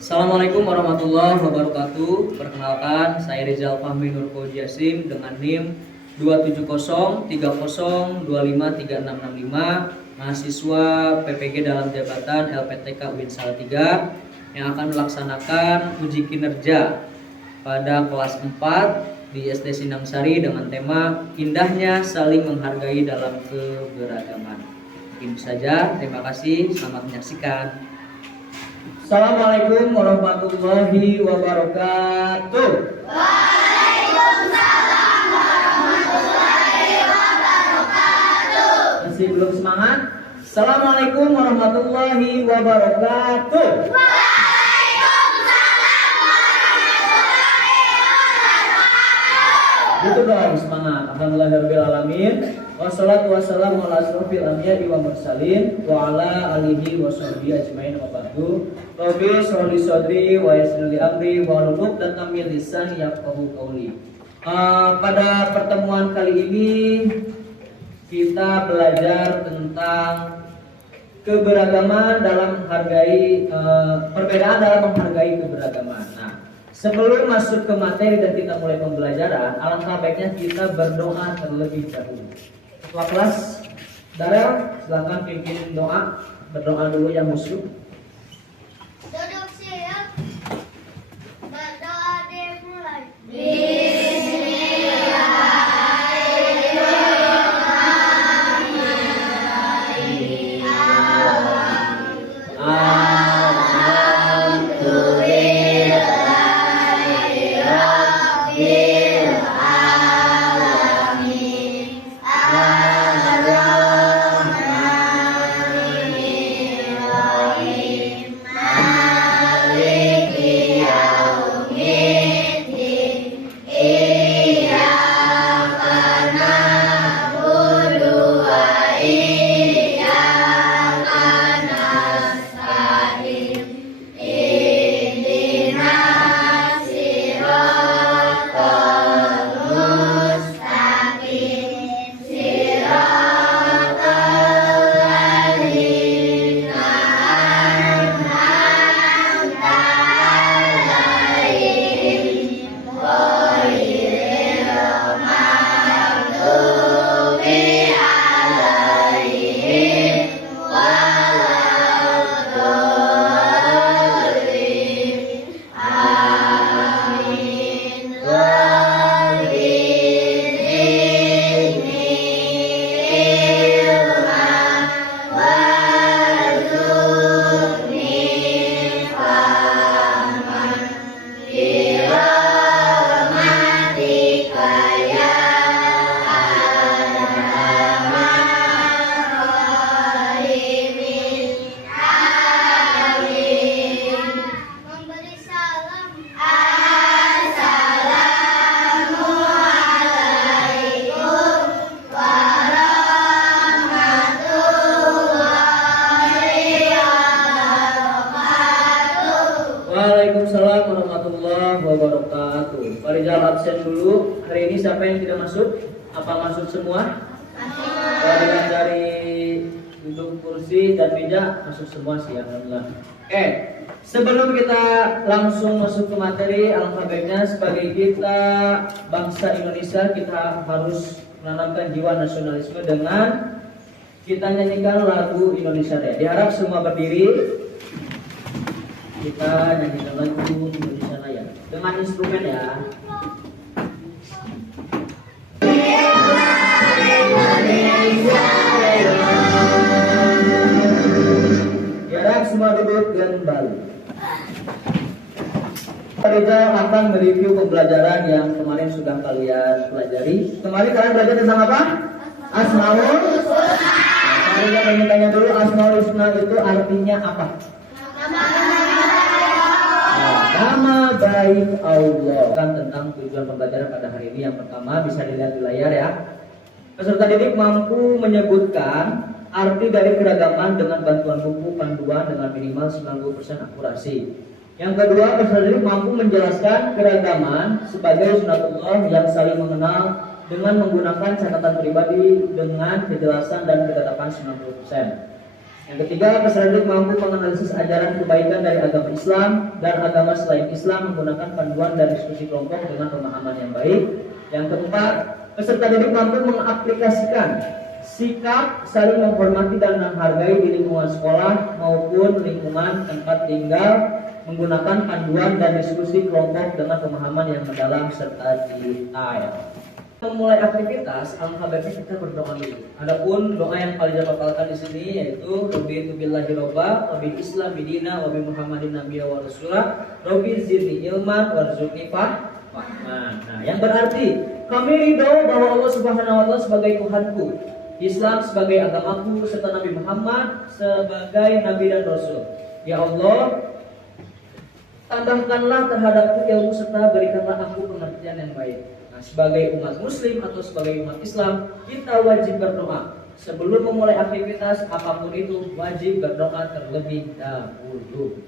Assalamualaikum warahmatullahi wabarakatuh. Perkenalkan, saya Rizal Fahmi Nur Jasim dengan NIM 27030253665, mahasiswa PPG dalam jabatan LPTK UIN Salatiga yang akan melaksanakan uji kinerja pada kelas 4 di SD Sindang Sari dengan tema Indahnya Saling Menghargai Dalam Keberagaman. Mungkin saja, terima kasih, selamat menyaksikan. Assalamualaikum warahmatullahi wabarakatuh. Waalaikumsalam warahmatullahi wabarakatuh. Masih belum semangat? Assalamualaikum warahmatullahi wabarakatuh. Waalaikumsalam warahmatullahi wabarakatuh. Gitu dong, semangat. Alhamdulillahirabbil alamin. Wassalatu wassalamu ala asrofil anbiya'i wa mursalin wa ala alihi wa sahbihi ajmain wa ba'du. Rabbi shrah li sadri wa yassir li amri wa hlul 'uqdatam min lisani yafqahu qawli. Pada pertemuan kali ini kita belajar tentang keberagaman dalam menghargai perbedaan dalam menghargai keberagaman. Nah, sebelum masuk ke materi dan kita mulai pembelajaran, alangkah baiknya kita berdoa terlebih dahulu. Ketua kelas Darel, silakan pimpin doa. Berdoa dulu yang musuh. Duduk siap. Berdoa dimulai. Memberi salam. Assalamualaikum warahmatullahi wabarakatuh. Waalaikumsalam warahmatullahi wabarakatuh. Pak Rizal absen dulu. Hari ini siapa yang tidak masuk? Apa masuk semua? Dengan dari duduk kursi dan meja masuk semua sih, alhamdulillah. Oke, sebelum kita langsung masuk ke materi, alangkah baiknya sebagai kita bangsa Indonesia, kita harus menanamkan jiwa nasionalisme dengan kita nyanyikan lagu Indonesia Raya. Diharap semua berdiri. Kita nyanyikan lagu Indonesia Raya dengan instrumen ya. Diharap semua duduk kembali. Kita akan mereview pembelajaran yang kemarin sudah kalian pelajari. Kemarin kalian belajar tentang apa? Asmaul Husna. Nah, saya ingin tanya dulu, Asmaul Husna itu artinya apa? Nama baik Allah. Kan tentang tujuan pembelajaran pada hari ini. Yang pertama bisa dilihat di layar ya. Peserta didik mampu menyebutkan arti dari keragaman dengan bantuan buku panduan dengan minimal 90% akurasi. Yang kedua, peserta didik mampu menjelaskan keragaman sebagai sunatullah yang saling mengenal dengan menggunakan catatan pribadi dengan kejelasan dan ketetapan 90%. Yang ketiga, peserta didik mampu menganalisis ajaran kebaikan dari agama Islam dan agama selain Islam menggunakan panduan dan diskusi kelompok dengan pemahaman yang baik. Yang keempat, peserta didik mampu mengaplikasikan sikap saling menghormati dan menghargai di lingkungan sekolah maupun lingkungan tempat tinggal menggunakan panduan dan diskusi kelompok dengan pemahaman yang mendalam serta detail. Memulai aktivitas, alangkah baiknya kita berdoa dulu. Adapun doa yang paling dihafalkan di sini yaitu Rabbi billahi robba, Rabbi Islam bidina, Rabbi Muhammadin nabiyya wa rasulah, Rabbi zidni ilman warzuqni fahman. Nah, yang berarti kami ridho bahwa Allah Subhanahu wa taala sebagai Tuhanku, Islam sebagai agamaku, serta Nabi Muhammad sebagai nabi dan rasul. Ya Allah, tambahkanlah terhadapku ilmu serta berikanlah aku pengertian yang baik. Nah, sebagai umat muslim atau sebagai umat Islam, kita wajib berdoa. Sebelum memulai aktivitas apapun itu, wajib berdoa terlebih dahulu.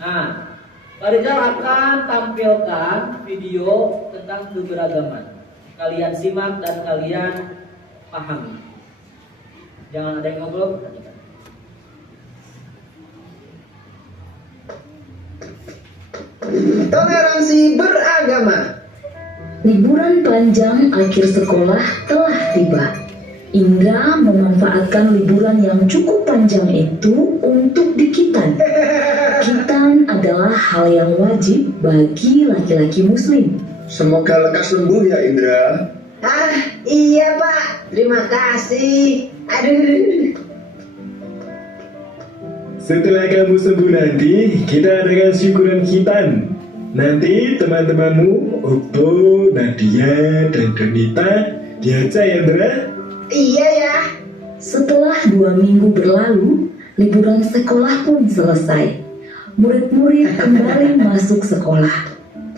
Nah, Pak Rizal akan tampilkan video tentang keberagaman. Kalian simak dan kalian pahami. Jangan ada yang ngobrol. Toleransi beragama. Liburan panjang akhir sekolah telah tiba. Indra memanfaatkan liburan yang cukup panjang itu untuk dikitan. Kitan adalah hal yang wajib bagi laki-laki muslim. Semoga lekas sembuh ya Indra. Ah, iya Pak. Terima kasih. Aduh. Setelah kamu sembuh nanti, kita adakan syukuran khitan. Nanti teman-temanmu, Okto, Nadia, dan Donita diajak ya, Indra? Iya ya. Setelah 2 minggu berlalu, liburan sekolah pun selesai. Murid-murid kembali masuk sekolah.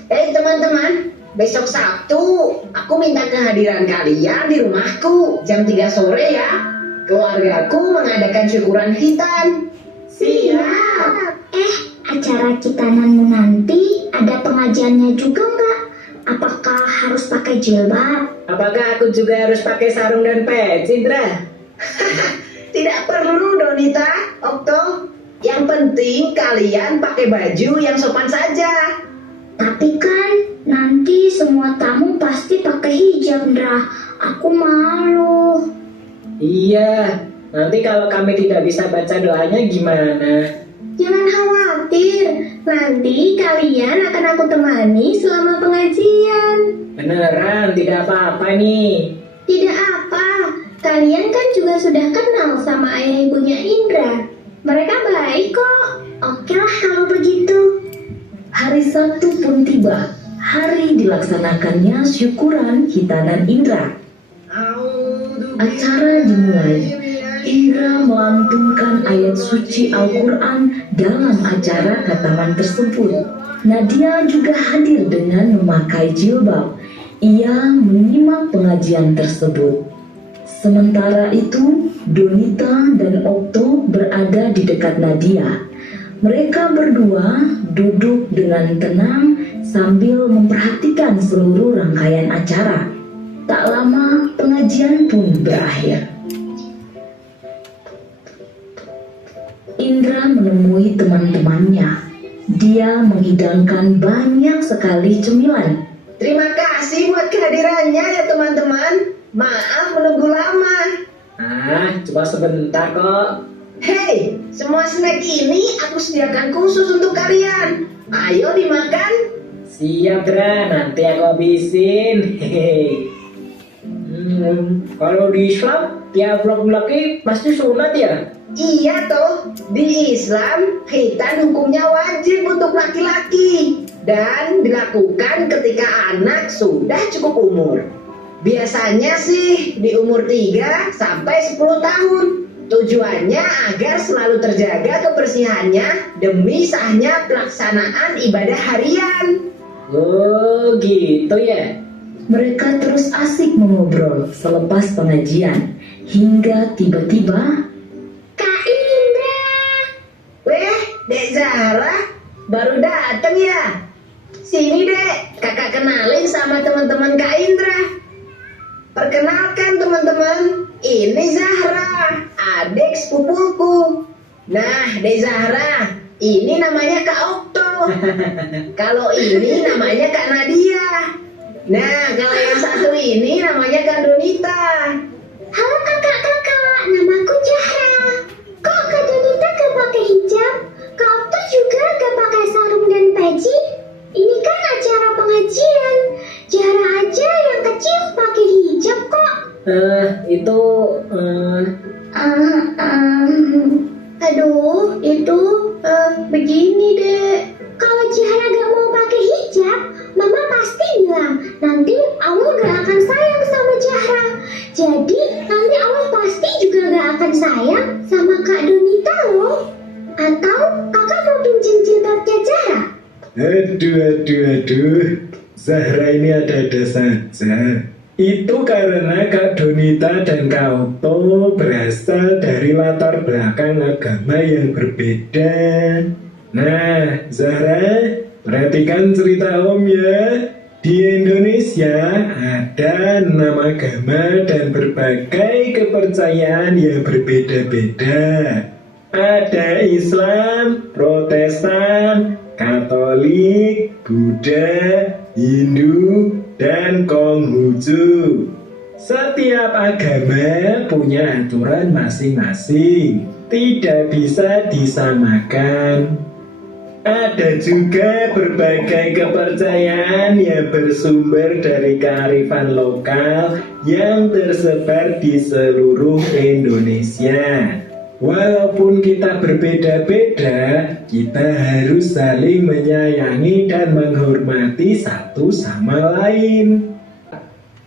Teman-teman, besok Sabtu aku minta kehadiran kalian di rumahku jam 3 sore ya. Keluargaku mengadakan syukuran khitan. Siap. Acara kitananmu nanti ada pengajiannya juga nggak? Apakah harus pakai jilbab? Apakah aku juga harus pakai sarung dan peci, Indra? Tidak perlu, Donita, Okto. Yang penting kalian pakai baju yang sopan saja. Tapi kan nanti semua tamu pasti pakai hijab, Ndra. Aku malu. Iya, nanti kalau kami tidak bisa baca doanya gimana? Jangan khawatir, nanti kalian akan aku temani selama pengajian. Beneran, tidak apa-apa nih. Tidak apa, kalian kan juga sudah kenal sama ayah ibunya Indra. Mereka baik kok. Oke lah kalau begitu. Hari Sabtu pun tiba. Hari dilaksanakannya syukuran khitanan Indra. Acara dimulai. Indra melantunkan ayat suci Al-Quran dalam acara khataman tersebut. Nadia juga hadir dengan memakai jilbab. Ia menyimak pengajian tersebut. Sementara itu, Donita dan Okto berada di dekat Nadia. Mereka berdua duduk dengan tenang sambil memperhatikan seluruh rangkaian acara. Tak lama, pengajian pun berakhir. Indra menemui teman-temannya. Dia menghidangkan banyak sekali cemilan. Terima kasih buat kehadirannya ya teman-teman. Maaf menunggu lama. Cuma sebentar kok. Hei, semua snack ini aku sediakan khusus untuk kalian. Ayo dimakan. Siap, Dra. Nanti aku habisin. Hehehe. Kalau di Islam, tiap laki-laki pasti sunat ya? Iya toh, di Islam khitan hukumnya wajib untuk laki-laki dan dilakukan ketika anak sudah cukup umur. Biasanya sih di umur 3 sampai 10 tahun. Tujuannya agar selalu terjaga kebersihannya demi sahnya pelaksanaan ibadah harian. Oh gitu ya. Mereka terus asik mengobrol selepas pengajian hingga tiba-tiba Kak Indra. Weh, Dek Zahra baru datang ya? Sini Dek, kakak kenalin sama teman-teman Kak Indra. Perkenalkan teman-teman, ini Zahra, adik sepupuku. Nah, Dek Zahra, ini namanya Kak Okto. Kalau ini namanya Kak Nadia. Nah, kalau yang satu ini namanya Kak Donita. Halo kakak-kakak, namaku Zahra. Kok Kak Donita gak pakai hijab? Kak Okto juga gak pakai sarung dan peci? Ini kan acara pengajian. Zahra aja yang kecil pakai hijab kok. Aduh, itu begini deh. Kalau Zahra gak mau pakai hijab, Mama pasti bilang nanti Allah gak akan sayang sama Zahra. Jadi nanti Allah pasti juga gak akan sayang sama Kak Donita loh. Atau kakak mau pinjam jilbabnya Zahra? Aduh. Zahra ini ada-ada saja. Itu karena Kak Donita dan Kak Okto berasal dari latar belakang agama yang berbeda. Nah, Zahra, perhatikan cerita Om ya. Di Indonesia ada 6 agama dan berbagai kepercayaan yang berbeda-beda. Ada Islam, Protestan, Katolik, Buddha, Hindu, dan Konghucu. Setiap agama punya aturan masing-masing, tidak bisa disamakan. Ada juga berbagai kepercayaan yang bersumber dari kearifan lokal yang tersebar di seluruh Indonesia. Walaupun kita berbeda-beda, kita harus saling menyayangi dan menghormati satu sama lain.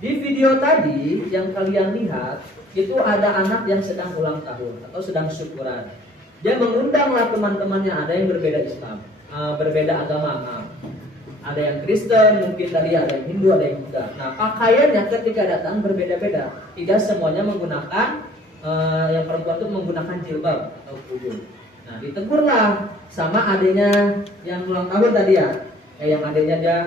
Di video tadi yang kalian lihat, itu ada anak yang sedang ulang tahun atau sedang syukuran. Dia mengundanglah teman-temannya, ada yang berbeda Islam, berbeda agama. Ada yang Kristen, mungkin tadi ada yang Hindu, ada yang Buddha. Nah, pakaiannya ketika datang berbeda-beda. Tidak semuanya menggunakan yang perempuan itu menggunakan jilbab atau kudung. Nah, ditegurlah sama adiknya yang ulang tahun tadi ya. Yang adiknya dia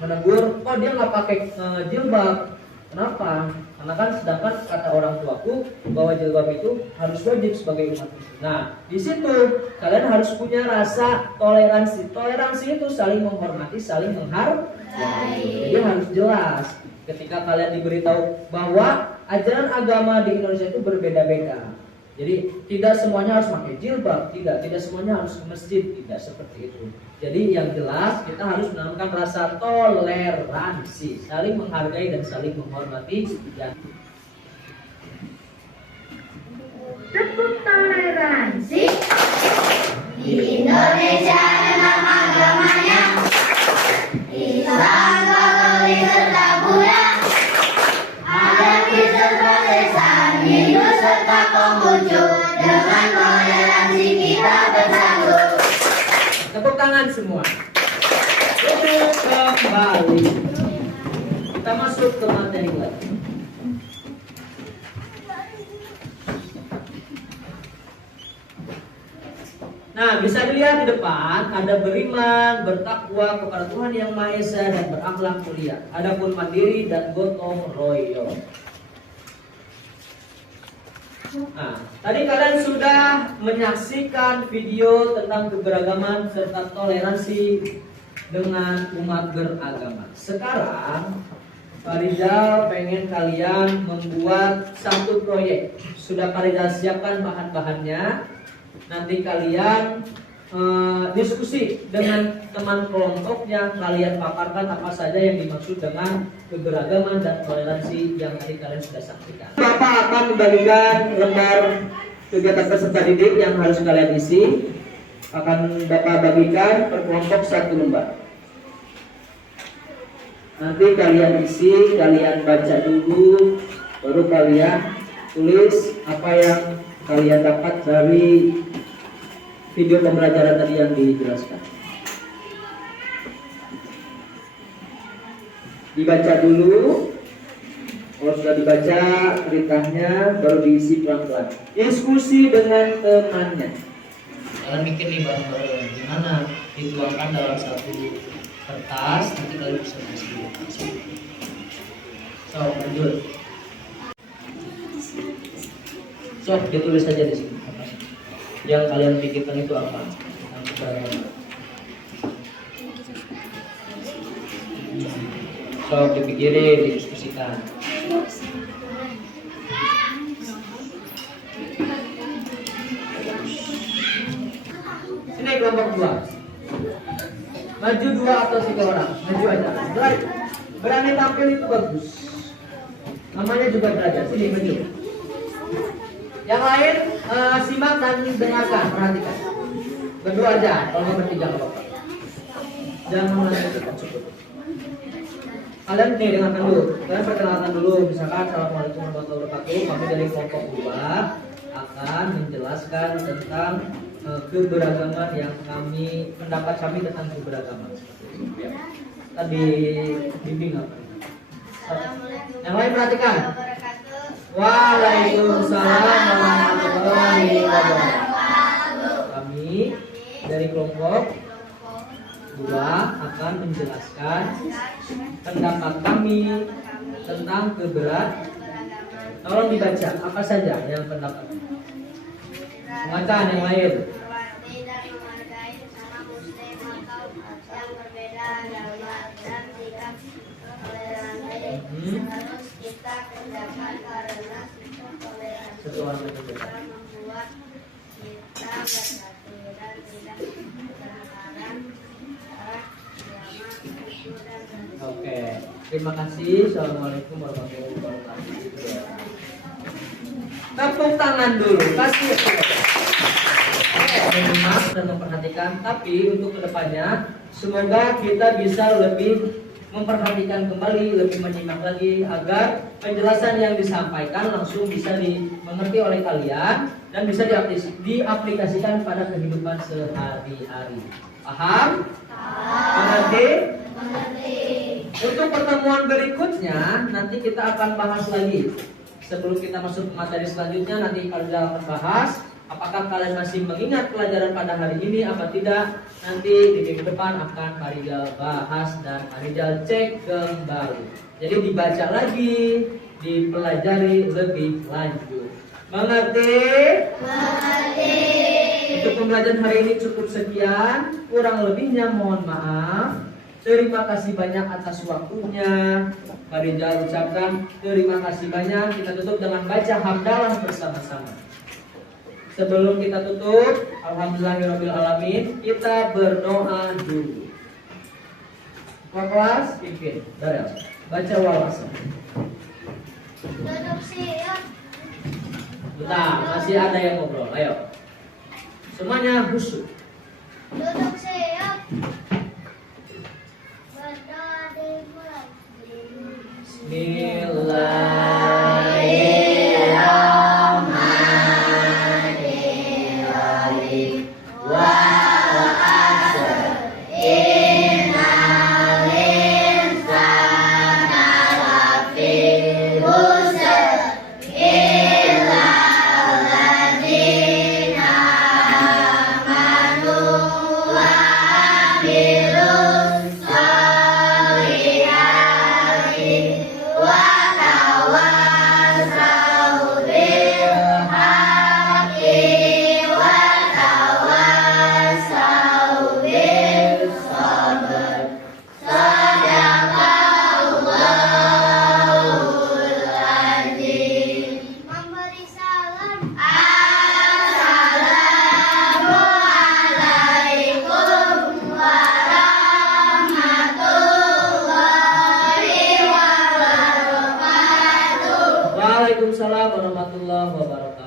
menegur, oh dia nggak pakai jilbab. Kenapa? Karena kan sedangkan kata orang tuaku bahwa jilbab itu harus wajib sebagai umat Islam. Nah, di situ kalian harus punya rasa toleransi. Toleransi itu saling menghormati, saling menghargai. Jadi harus jelas ketika kalian diberitahu bahwa ajaran agama di Indonesia itu berbeda-beda. Jadi tidak semuanya harus pakai jilbab, tidak semuanya harus ke masjid, tidak seperti itu. Jadi yang jelas kita harus menanamkan rasa toleransi, saling menghargai dan saling menghormati. Tepuk toleransi. Di Indonesia enam agamanya, Islam, Katolik, serta Buddha. Ada Kristen, Protestan, Hindu, serta Konghucu. Dengan toleransi kita bersatu. Tepuk tangan semua. Duduk kembali. Kita masuk ke materi lagi. Nah, bisa dilihat di depan ada beriman, bertakwa kepada Tuhan Yang Maha Esa dan berakhlak mulia. Adapun mandiri dan gotong royong. Nah, tadi kalian sudah menyaksikan video tentang keberagaman serta toleransi dengan umat beragama. Sekarang Pak Rizal pengen kalian membuat satu proyek. Sudah Pak Rizal siapkan bahan-bahannya. Nanti kalian diskusi dengan teman kelompoknya, kalian paparkan apa saja yang dimaksud dengan keberagaman dan toleransi yang tadi kalian sudah saksikan. Bapak akan membagikan lembar kegiatan peserta didik yang harus kalian isi. Akan Bapak bagikan per kelompok 1 lembar. Nanti kalian isi, kalian baca dulu, baru kalian tulis apa yang kalian dapat dari video pembelajaran tadi yang dijelaskan. Dibaca dulu. Kalau sudah dibaca beritanya, baru diisi pelan-pelan. Diskusi dengan temannya. Kalian mikir nih bareng-bareng gimana dituangkan dalam satu kertas, nanti kalian bisa tulis. So, lanjut. Sok ditulis saja di sini. Yang kalian pikirkan itu apa? Tentang keberagaman. Sok dipikirin, didiskusikan. Sini kelompok 2. Maju 2 atau 3 orang. Maju aja. Berani tampil itu bagus. Namanya juga belajar. Sini maju. Yang lain simak dan dengarkan, perhatikan. Berdua aja, kalau nggak bertiga nggak apa-apa. Jangan melanjutkan, cukup. Kalian nih dengarkan dulu. Kalian perkenalkan dulu. Misalkan Assalamualaikum warahmatullahi wabarakatuh. Kami dari kelompok 2 akan menjelaskan tentang keberagaman yang pendapat kami tentang keberagaman. Ya. Tadi bimbing apa? Yang lain perhatikan. Waalaikumsalam warahmatullahi wabarakatuh. Kami dari kelompok 2 akan menjelaskan pendapat kami tentang keberagaman. Tolong dibaca apa saja yang pendapat. Muatan yang lain. Menghormati dan menghargai sesama muslim atau yang berbeda dalam dan sikap toleransi harus kita kerjakan karena sikap toleransi akan membuat kita bersatu dan tidak bertengkaran antara agama, suku dan ras. Oke, terima kasih. Assalamualaikum warahmatullahi wabarakatuh. Tepuk tangan dulu, kasih. Menyimak dan memperhatikan, tapi untuk kedepannya semoga kita bisa lebih memperhatikan kembali, lebih menyimak lagi agar penjelasan yang disampaikan langsung bisa dimengerti oleh kalian dan bisa diaplikasikan pada kehidupan sehari-hari. Paham? Mengerti? Untuk pertemuan berikutnya nanti kita akan bahas lagi. Sebelum kita masuk ke materi selanjutnya, nanti kalian akan bahas apakah kalian masih mengingat pelajaran pada hari ini apa tidak. Nanti di minggu depan akan Pak Rijal bahas dan Pak Rijal cek kembali. Jadi dibaca lagi, dipelajari lebih lanjut. Mengerti? Mengerti. Untuk pembelajaran hari ini cukup sekian. Kurang lebihnya mohon maaf. Terima kasih banyak atas waktunya. Pak Rijal ucapkan terima kasih banyak. Kita tutup dengan baca hamdalah bersama-sama. Sebelum kita tutup, alhamdulillahirobbilalamin, kita berdoa dulu. Kelas pimpin, Darel, baca wawasan. Duduk siap. Bentar, masih ada yang ngobrol. Ayo, semuanya khusyuk. Duduk siap. Berdoa dimulai. Bismillahirrahmanirrahim. Wal asr, innal insana lafi khusr, illa alladzina amanu wa amilus sholihati wa tawassaw bil haqqi wa tawassaw bis sabr. Shadaqallahul azim. Memberi salam. Assalamualaikum warahmatullahi wabarakatuh. Waalaikumsalam warahmatullahi wabarakatuh.